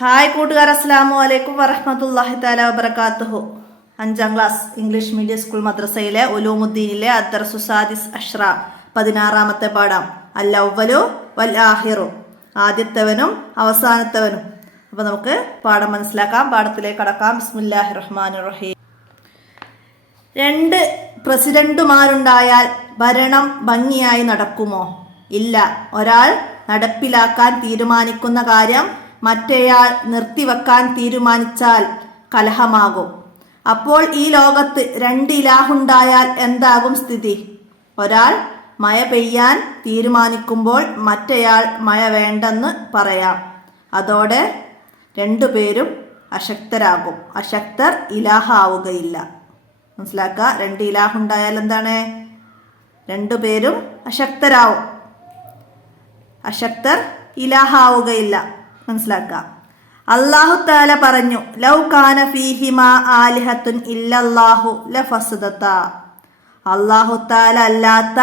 Hi കൂട്ടുകാർ, അസ്സലാമു അലൈക്കും വറഹ്മത്തുള്ളാഹി തആല വബറകാതുഹു. 5ാം ക്ലാസ് ഇംഗ്ലീഷ് മീഡിയം സ്കൂൾ മദ്രസയിലെ ഉലൂമുദ്ദീനിലെ അദ്ദർസു സാദിസ് അഷ്റ 16ാമത്തെ പാഠം അൽ അവ്വലു വൽ ആഖിറു, ആദ്യത്തവനും അവസാനത്തവനും. അപ്പോൾ നമുക്ക് പാഠം മനസ്സിലാക്കാം, പാഠത്തിലേക്ക് കടക്കാം. ബിസ്മില്ലാഹിർ റഹ്മാനിർ റഹീം. 2 പ്രസിഡന്റുമാരുണ്ടായാൽ ഭരണം ഭംഗിയായി നടക്കുമോ? ഇല്ല. ഒരാൾ നടപ്പിലാക്കാൻ തീരുമാനിക്കുന്ന കാര്യം മറ്റേയാൾ നിർത്തിവെക്കാൻ തീരുമാനിച്ചാൽ കലഹമാകും. അപ്പോൾ ഈ ലോകത്ത് 2 ഇലാഹുണ്ടായാൽ എന്താകും സ്ഥിതി? ഒരാൾ മഴ പെയ്യാൻ തീരുമാനിക്കുമ്പോൾ മറ്റേയാൾ മഴ വേണ്ടെന്ന് പറയാം. അതോടെ 2 പേരും അശക്തരാകും. അശക്തർ ഇലാഹാവുകയില്ല. മനസ്സിലാക്കുക, 2 ഇലാഹുണ്ടായാൽ എന്താണ്? 2 പേരും അശക്തരാവും. അശക്തർ ഇലാഹാവുകയില്ല. മനസ്സിലാക്കുക. അല്ലാഹു തആല പറഞ്ഞു, ലൗ കാന ഫീഹിമാ ആലിഹത്തുൻ ഇല്ലല്ലാഹു ലഫസദതാ. അല്ലാഹു തആല അല്ലാത്ത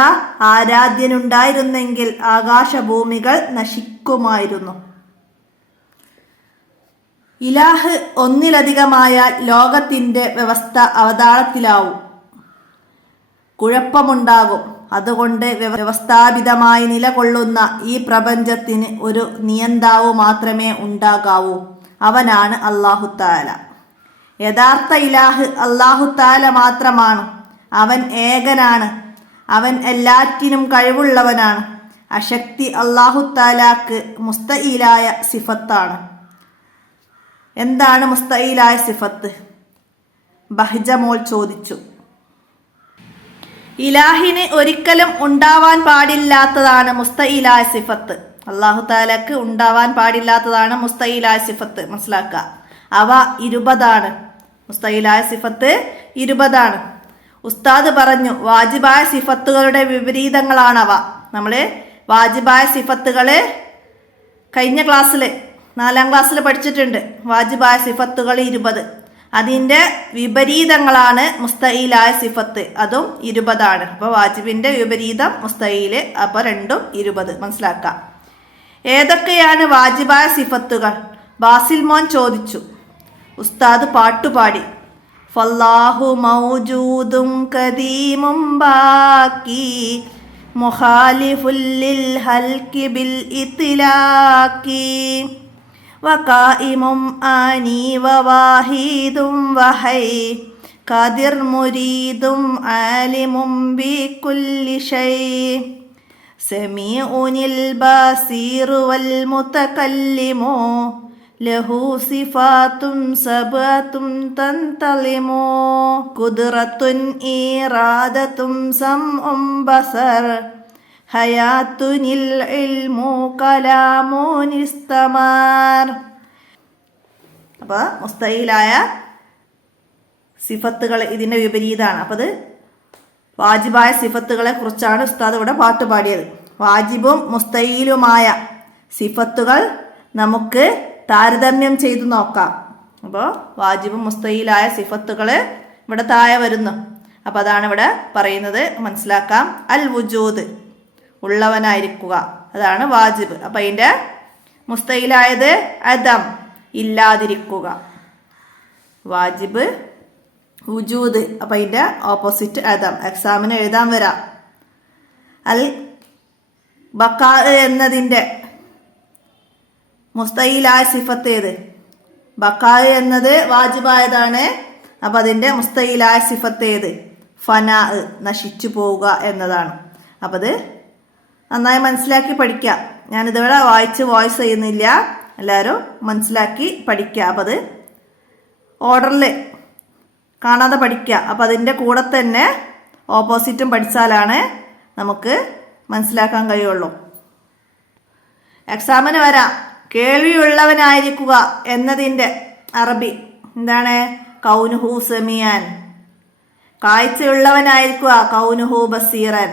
ആരാധ്യനുണ്ടായിരുന്നെങ്കിൽ ആകാശഭൂമികൾ നശിക്കുമായിരുന്നു. ഇലാഹ് ഒന്നിലധികമായാൽ ലോകത്തിന്റെ വ്യവസ്ഥ അവതാളത്തിലാവും, കുഴപ്പമുണ്ടാകും. അതുകൊണ്ട് വ്യവസ്ഥാപിതമായി നിലകൊള്ളുന്ന ഈ പ്രപഞ്ചത്തിന് ഒരു നിയന്താവ് മാത്രമേ ഉണ്ടാകാവൂ. അവനാണ് അല്ലാഹു തആല. യഥാർത്ഥ ഇലാഹ് അല്ലാഹു തആല മാത്രമാണ്. അവൻ ഏകനാണ്. അവൻ എല്ലാറ്റിനും കഴിവുള്ളവനാണ്. അശക്തി അല്ലാഹു തആലാക്ക് മുസ്തഈലായ സിഫത്താണ്. എന്താണ് മുസ്തഈലായ സിഫത്ത്? ബഹ്ജ മോൾ ചോദിച്ചു. ഇലാഹിന് ഒരിക്കലും ഉണ്ടാവാൻ പാടില്ലാത്തതാണ് മുസ്തഈലായ സിഫത്ത്. അല്ലാഹു തആലക്ക് ഉണ്ടാവാൻ പാടില്ലാത്തതാണ് മുസ്തഈലായ സിഫത്ത്. മനസ്സിലാക്കുക. അവ 20 മുസ്തഈലായ സിഫത്ത് 20. ഉസ്താദ് പറഞ്ഞു, വാജിബായ സിഫത്തുകളുടെ വിപരീതങ്ങളാണവ. നമ്മൾ വാജിബായ സിഫത്തുകൾ കഴിഞ്ഞ ക്ലാസ്സിൽ 4ാം ക്ലാസ്സിൽ പഠിച്ചിട്ടുണ്ട്. വാജിബായ സിഫത്തുകൾ 20. അതിൻ്റെ വിപരീതങ്ങളാണ് മുസ്തഈലായ സിഫത്ത്. അതും 20. അപ്പോൾ വാജിബിൻ്റെ വിപരീതം മുസ്തഈല്. അപ്പോൾ രണ്ടും 20. മനസ്സിലാക്കാം. ഏതൊക്കെയാണ് വാജിബായ സിഫത്തുകൾ? ബാസിൽ മോൻ ചോദിച്ചു. ഉസ്താദ് പാട്ടുപാടി. ഫല്ലാഹു മൗജൂദും ഖദീമും ബാക്കി മുഖാലിഫുൽ ലിൽ ഹൽകി ബിൽ ഇത്ലാഖി വഖായിമും ആനി വവാഹിദും വഹൈ ഖാദിർ മുരീദും ആലിമും ബികുല്ലി ഷൈ സമീഉനിൽ ബസീറു വൽ മുതകല്ലിമു ലഹു സിഫാത്തും സബഅത്തും തൻതലിമു ഖുദ്റത്തുൻ ഇറാദത്തും സംഉം ബസർ ഹയാത്തുനിൽ ഇൽമു കലാമുനിസ്തമാർ. അപ്പോൾ മുസ്തഈലായ സിഫത്തുകൾ ഇതിൻ്റെ വിപരീതമാണ്. അപ്പോൾ അത് വാജിബായ സിഫത്തുകളെ കുറിച്ചാണ് ഉസ്താദ് ഇവിടെ പാട്ട് പാടിയത്. വാജിബും മുസ്തഈലുമായ സിഫത്തുകൾ നമുക്ക് താരതമ്യം ചെയ്തു നോക്കാം. അപ്പോൾ വാജിബും മുസ്തഈലായ സിഫത്തുകൾ ഇവിടെ താഴെ വരുന്നു. അപ്പോൾ അതാണ് ഇവിടെ പറയുന്നത്. മനസ്സിലാക്കാം. അൽ വുജൂദ്, ഉള്ളവനായിരിക്കുക, അതാണ് വാജിബ്. അപ്പം അതിൻ്റെ മുസ്തഈലായത് അദം, ഇല്ലാതിരിക്കുക. വാജിബ് വുജൂദ്. അപ്പം അതിൻ്റെ ഓപ്പോസിറ്റ് അദം. എക്സാമിന് എഴുതാൻ വരാം. അൽ ബഖാ എന്നതിൻ്റെ മുസ്തഈലായ സിഫത്ത് ഏത്? ബഖാ എന്നത് വാജിബായതാണ്. അപ്പം അതിൻ്റെ മുസ്തഈലായ സിഫത്ത് ഏത്? ഫനാ, നശിച്ചു പോവുക എന്നതാണ്. അപ്പം അത് നന്നായി മനസ്സിലാക്കി പഠിക്കുക. ഞാനിതിവിടെ വായിച്ച് വോയിസ് ചെയ്യുന്നില്ല, എല്ലാവരും മനസ്സിലാക്കി പഠിക്കുക. അപ്പം അത് ഓർഡറിൽ കാണാതെ പഠിക്കുക. അപ്പം അതിൻ്റെ കൂടെ തന്നെ ഓപ്പോസിറ്റും പഠിച്ചാലാണ് നമുക്ക് മനസ്സിലാക്കാൻ കഴിയുള്ളൂ. എക്സാമിന് വരാം. കേൾവിയുള്ളവനായിരിക്കുക എന്നതിൻ്റെ അറബി എന്താണ്? കൗനുഹു സമീഅൻ. കാഴ്ചയുള്ളവനായിരിക്കുക, കൗനുഹു ബസീറൻ.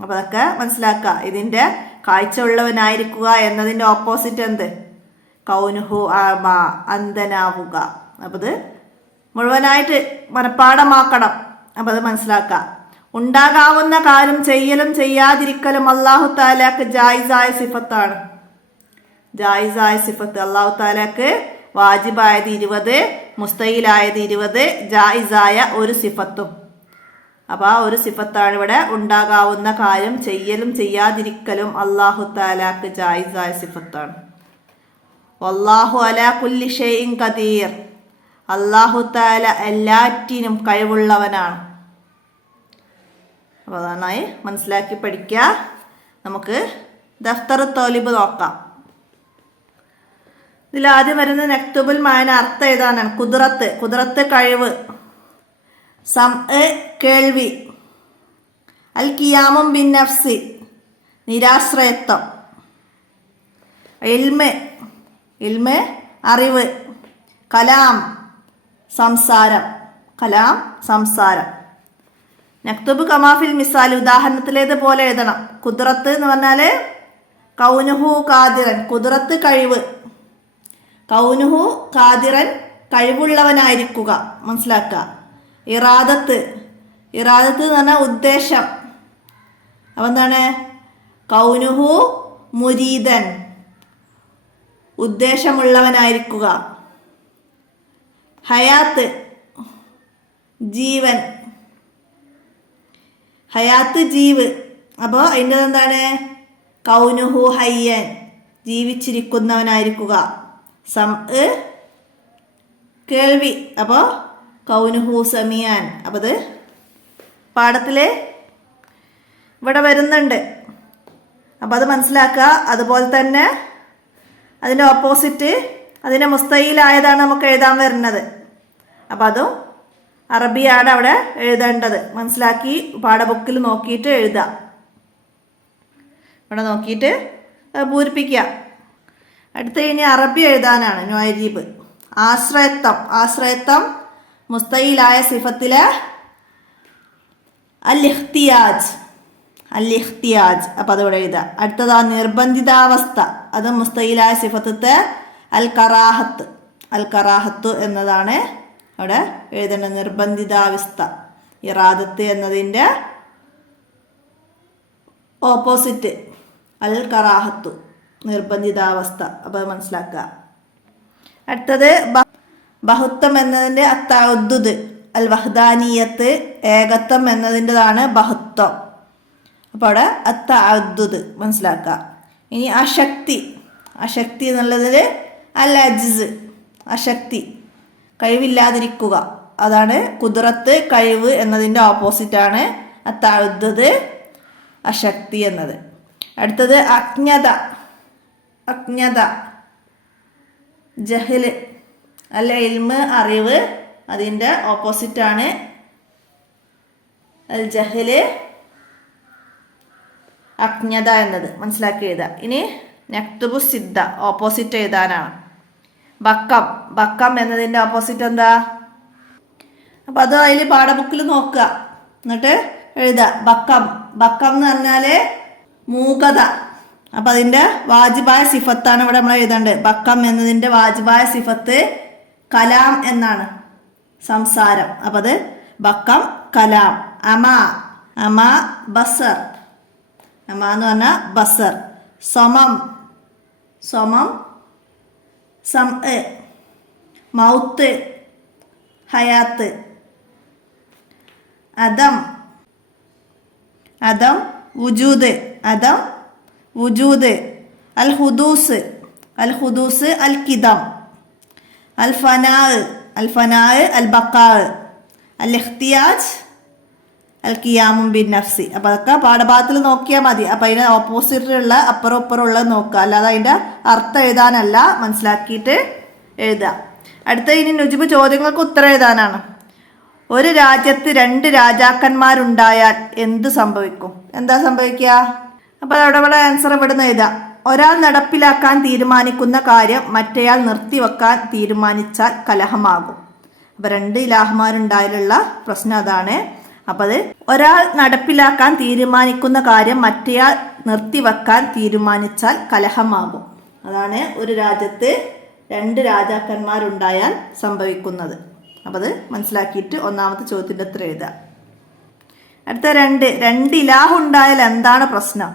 അപ്പോൾ അതൊക്കെ മനസ്സിലാക്കുക. ഇതിൻ്റെ കാഴ്ച ഉള്ളവനായിരിക്കുക എന്നതിൻ്റെ ഓപ്പോസിറ്റ് എന്ത്? കൗനുഹു ആമ, അന്ധനാവുക. അപ്പോൾ ഇത് മുഴുവനായിട്ട് മനഃപ്പാഠമാക്കണം. അപ്പോൾ അത് മനസ്സിലാക്കുക. ഉണ്ടാകാവുന്ന കാര്യം ചെയ്യലും ചെയ്യാതിരിക്കലും അല്ലാഹു തആലക്ക് ജായിസായ സിഫത്താണ്. ജായിസായ സിഫത്ത് അല്ലാഹു തആലക്ക് വാജിബായത് 20, മുസ്തഹിലായത് 20, ജായിസായ ഒരു സിഫത്തും. അപ്പൊ ആ ഒരു സിഫത്താണ് ഇവിടെ ഉണ്ടാകാവുന്ന കാര്യം. ചെയ്യലും ചെയ്യാതിരിക്കലും അല്ലാഹു തആലാക്ക് ജായിസായ സിഫത്താണ്. വല്ലാഹു അലാ കുല്ലി ഷൈഇൻ ഖദീർ. അല്ലാഹു തആല എല്ലാറ്റിനും കഴിവുള്ളവനാണ്. അപ്പോൾ നന്നായി മനസ്സിലാക്കി പഠിക്കുക. നമുക്ക് ദഫ്തർ തോലിബ് നോക്കാം. ഇതിലാദ്യം വരുന്ന നക്തുബുൽ മാന അർത്ഥം ഏതാനാണ്? കുദ്റത്ത്, കുദ്റത്ത് കഴിവ്. സംഅ് കേൾവി. അൽ ഖിയാമും ബിൻ നഫ്സി നിരാശ്രയത്വം. ഇൽമ്, ഇൽമ് അറിവ്. കലാം സംസാരം, കലാം സംസാരം. നക്തുബ് കമാഫിൽ മിസാൽ ഉദാഹരണത്തിലേതുപോലെ എഴുതണം. കുദ്റത്ത് എന്ന് പറഞ്ഞാൽ കൗനുഹു കാദിറൻ, കുദ്റത്ത് കഴിവ്. കൗനുഹു കാദിറൻ കഴിവുള്ളവനായിരിക്കുക, മനസ്സിലാക്കുക. ഇറാദത്ത്, ഇറാദത്ത് എന്ന് പറഞ്ഞാൽ ഉദ്ദേശം. അപ്പം എന്താണ്? കൗനുഹു മുരീദൻ, ഉദ്ദേശമുള്ളവനായിരിക്കുക. ഹയാത്ത് ജീവൻ, ഹയാത്ത് ജീവ്. അപ്പോൾ അതിൻ്റെ എന്താണ്? കൗനുഹു ഹയ്യൻ, ജീവിച്ചിരിക്കുന്നവനായിരിക്കുക. സംഅ് കേൾവി, അപ്പോൾ കൗനുഹു സമീഅൻ. അപ്പോൾ അത് പാഠത്തിൽ ഇവിടെ വരുന്നുണ്ട്. അപ്പോൾ അത് മനസ്സിലാക്കുക. അതുപോലെ തന്നെ അതിൻ്റെ ഓപ്പോസിറ്റ്, അതിൻ്റെ മുസ്തഹിലായതാണ് നമുക്ക് എഴുതാൻ വരുന്നത്. അപ്പം അതും അറബിയാണ് അവിടെ എഴുതേണ്ടത്. മനസ്സിലാക്കി പാഠബുക്കിൽ നോക്കിയിട്ട് എഴുതാം. ഇവിടെ നോക്കിയിട്ട് പൂരിപ്പിക്കുക. അടുത്ത ഇനി അറബി എഴുതാനാണ്. നുഅരീബ്. ആശ്രയത്വം, ആശ്രയത്വം മുസ്തഹിലായ സിഫത്തിലെ അൽ ഇഖ്തിയാജ്, അൽ ഇഖ്തിയാജ്. അപ്പം അതോടെ എഴുതാം. അടുത്തത് നിർബന്ധിതാവസ്ഥ, അത് മുസ്തഹിലായ സിഫത്തത്തെ അൽ കറാഹത്ത്, അൽ കറാഹത്ത് എന്നതാണ് അവിടെ എഴുതേണ്ട. നിർബന്ധിതാവസ്ഥ, ഇറാദത്ത് എന്നതിൻ്റെ ഓപ്പോസിറ്റ് അൽ കറാഹത്തു, നിർബന്ധിതാവസ്ഥ. അപ്പോൾ അത് മനസ്സിലാക്കുക. അടുത്തത് ബഹുത്വം എന്നതിൻ്റെ അത്തഅദ്ദുദ്, അൽ വഹ്ദാനിയത്ത് ഏകത്വം എന്നതിൻ്റെതാണ് ബഹുത്വം. അപ്പോൾ അവിടെ അത്തഅദ്ദുദ് മനസ്സിലാക്കുക. ഇനി അശക്തി, അശക്തി എന്നുള്ളതിൽ അൽ അജ്സ്, അശക്തി കഴിവില്ലാതിരിക്കുക, അതാണ് കുദ്റത്ത് കഴിവ് എന്നതിൻ്റെ ഓപ്പോസിറ്റാണ് അത്തഅദ്ദുദ് അശക്തി എന്നത്. അടുത്തത് അജ്ഞത, അജ്ഞത ജഹല്, അല്ല ഇൽമ് അറിവ്, അതിൻ്റെ ഓപ്പോസിറ്റാണ് അൽ ജഹല് അജ്ഞത എന്നത്. മനസ്സിലാക്കി എഴുതാം. ഇനി നക്തുബു സിദ്ദ, ഓപ്പോസിറ്റ് എഴുതാനാണ്. ബക്കം, ബക്കം എന്നതിൻ്റെ ഓപ്പോസിറ്റ് എന്താ? അപ്പം അത് അതിൽ പാഠബുക്കിൽ നോക്കുക, എന്നിട്ട് എഴുതുക. ബക്കം, ബക്കം എന്ന് പറഞ്ഞാൽ മൂകത. അപ്പം അതിൻ്റെ വാജിബായ സിഫത്താണ് ഇവിടെ നമ്മൾ എഴുതേണ്ടത്. ബക്കം എന്നതിൻ്റെ വാജിബായ സിഫത്ത് കലാം എന്നാണ്, സംസാരം. അപ്പം അത് ബക്കം കലാം. അമ, അമ ബസർ, അമ എന്ന് പറഞ്ഞാൽ ബസർ. സമം, സമം സംഅ്. മൗത്ത് ഹയാത്ത്. അദം, അദം വുജൂദ്, അദം വുജൂദ്. അൽ ഹുദൂസ്, അൽ ഹുദൂസ് അൽ കിദം. അൽ ഫനാ, അൽ ഫനാ അൽ ബക്കാ. അൽ ഇഖ്തിയാജ് അൽ ഖിയാമും ബിൻ നഫ്സി. അപ്പോൾ അതൊക്കെ പാഠഭാഗത്തിൽ നോക്കിയാൽ മതി. അപ്പം അതിന് ഓപ്പോസിറ്റിലുള്ള അപ്പുറം ഇപ്പുറം ഉള്ളത് നോക്കുക, അല്ലാതെ അതിൻ്റെ അർത്ഥം എഴുതാനല്ല, മനസ്സിലാക്കിയിട്ട് എഴുതുക. അടുത്ത ഇനി നുജുബ് ചോദ്യങ്ങൾക്ക് ഉത്തരം എഴുതാനാണ്. ഒരു രാജ്യത്ത് 2 രാജാക്കന്മാരുണ്ടായാൽ എന്ത് സംഭവിക്കും? എന്താ സംഭവിക്കുക? അപ്പോൾ അവിടെ ആൻസർ ഇവിടെ നിന്ന് എഴുതാം. ഒരാൾ നടപ്പിലാക്കാൻ തീരുമാനിക്കുന്ന കാര്യം മറ്റേയാൾ നിർത്തിവെക്കാൻ തീരുമാനിച്ചാൽ കലഹമാകും. അപ്പോൾ 2 ഇലാഹുമാരുണ്ടായാലുള്ള പ്രശ്നം അതാണ്. അപ്പം അത് ഒരാൾ നടപ്പിലാക്കാൻ തീരുമാനിക്കുന്ന കാര്യം മറ്റേയാൾ നിർത്തിവെക്കാൻ തീരുമാനിച്ചാൽ കലഹമാകും. അതാണ് ഒരു രാജ്യത്ത് 2 രാജാക്കന്മാരുണ്ടായാൽ സംഭവിക്കുന്നത്. അപ്പം അത് മനസ്സിലാക്കിയിട്ട് ഒന്നാമത്തെ ചോദ്യത്തിൻ്റെ ഉത്തരം എഴുതുക. അടുത്ത 2 ഇലാഹ് ഉണ്ടായാൽ എന്താണ് പ്രശ്നം?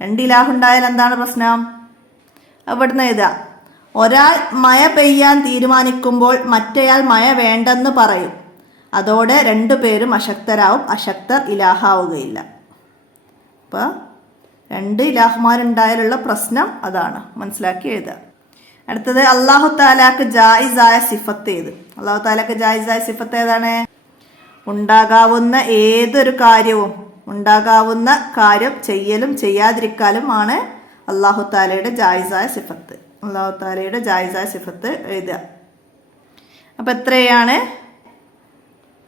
2 ഇലാഹ് ഉണ്ടായാൽ എന്താണ് പ്രശ്നം? അവിടുന്ന് എഴുതുക. ഒരാൾ മഴ പെയ്യാൻ തീരുമാനിക്കുമ്പോൾ മറ്റേയാൾ മഴ വേണ്ടെന്ന് പറയും. അതോടെ രണ്ടുപേരും അശക്തരാവും. അശക്തർ ഇലാഹാവുകയില്ല. അപ്പോൾ 2 ഇലാഹുമാരുണ്ടായാലുള്ള പ്രശ്നം അതാണ്. മനസ്സിലാക്കി എഴുതുക. അടുത്തത് അല്ലാഹു തആലാക്ക് ജായിസായ സിഫത്ത് ഏത്? അല്ലാഹു തആലാക്ക് ജായിസായ സിഫത്ത് ഏതാണ്? ഉണ്ടാകാവുന്ന ഏതൊരു കാര്യവും, ഉണ്ടാകാവുന്ന കാര്യം ചെയ്യലും ചെയ്യാതിരിക്കാലും ആണ് അല്ലാഹു തആലയുടെ ജായിസായ സിഫത്ത്. അല്ലാഹു തആലയുടെ ജായിസായ സിഫത്ത് എഴുതുക. അപ്പം എത്രയാണ്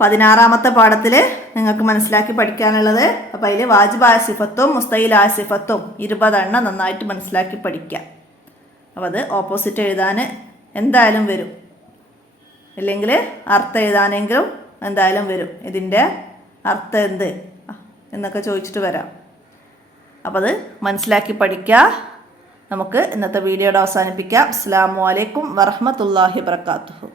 16ാമത്തെ പാഠത്തിൽ നിങ്ങൾക്ക് മനസ്സിലാക്കി പഠിക്കാനുള്ളത്. അപ്പം അതിൽ വാജിബായ സിഫത്തും മുസ്തഹിലായ സിഫത്തും 20 എണ്ണം നന്നായിട്ട് മനസ്സിലാക്കി പഠിക്കുക. അപ്പം അത് ഓപ്പോസിറ്റ് എഴുതാൻ എന്തായാലും വരും, ഇല്ലെങ്കിൽ അർത്ഥം എഴുതാനെങ്കിലും എന്തായാലും വരും. ഇതിൻ്റെ അർത്ഥം എന്ത് എന്നൊക്കെ ചോദിച്ചിട്ട് വരാം. അപ്പം അത് മനസ്സിലാക്കി പഠിക്കുക. നമുക്ക് ഇന്നത്തെ വീഡിയോയുടെ അവസാനിപ്പിക്കാം. അസ്സലാമു അലൈക്കും വറഹ്മത്തുള്ളാഹി വബറകാതുഹു.